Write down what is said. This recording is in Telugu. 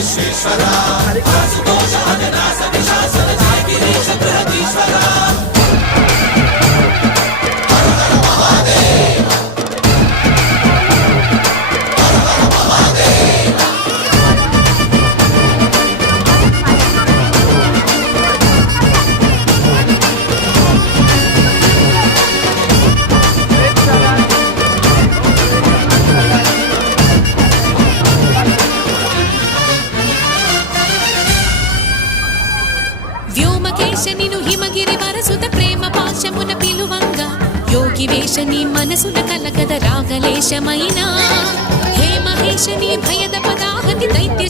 విశ్వేశ్వర ఆశుతోష అవినాశ విశాసన జయ గిరీశ బృహదీశ్వర హర హర మహాదేవ హర హర మహాదేవ వ్యోమకేశనిను హిమగిరి వరసుత ప్రేమ పాశమున పిలువంగా యోగి వేషని మనసున కలకద రాగలేశమైనా హే మహేశని భయద పదాహతి దైత్య